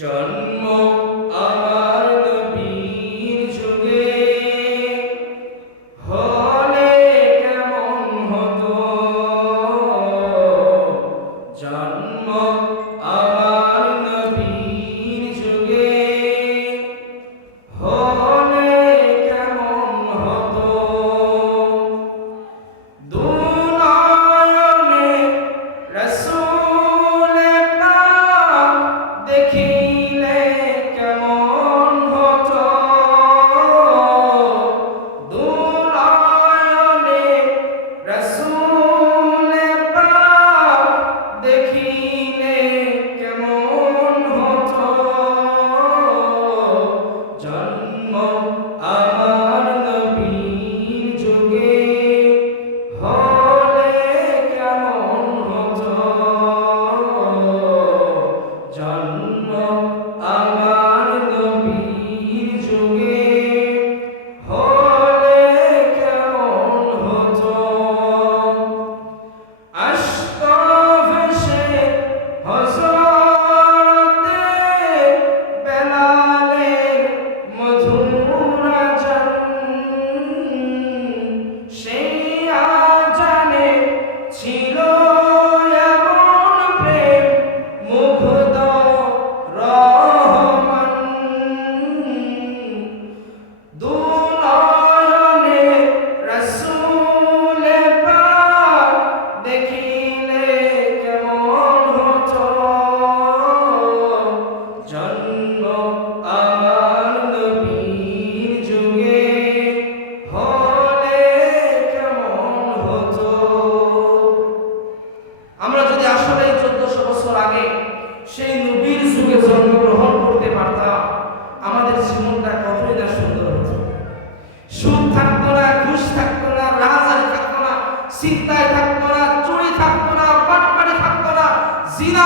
জন্ম আমার নবীর যুগে হলে কেমন হতো, জন্ম আমার নবীর যুগে হলে কেমন হতো। দুনয়নে রাসূল পাক দেখিলে কেমন হতো, দুনয়নে রাসূল পাক দেখিলে কেমন হতো। জন্ম আমার নবীর যুগে হলে কেমন হতো, জন্ম আমার নবীর যুগে হলে কেমন হতো। আসতো ভেসে হযরতে বেলালের মধুর আযান, সেই আযানে ছিল এমন প্রেম মুগ্ধ রহমান। দুনয়নে রাসূল পাক দেখিলে কেমন হতো, জন্ম আমার নবীর যুগে হলে কেমন হতো। আমরা যদি আসলে 1400 বছর আগে সেই নবীর যুগে জন্মগ্রহণ করতে পারতাম, আমাদের জীবনটা কতই না সুন্দর হতো। সুদ থাকতো না, ঘুষ থাকতো না, রাহাজানি থাকতো না, চিন্তায় থাকতো না, চুরি থাকতো না, বাটপারি থাকতো না, জিনা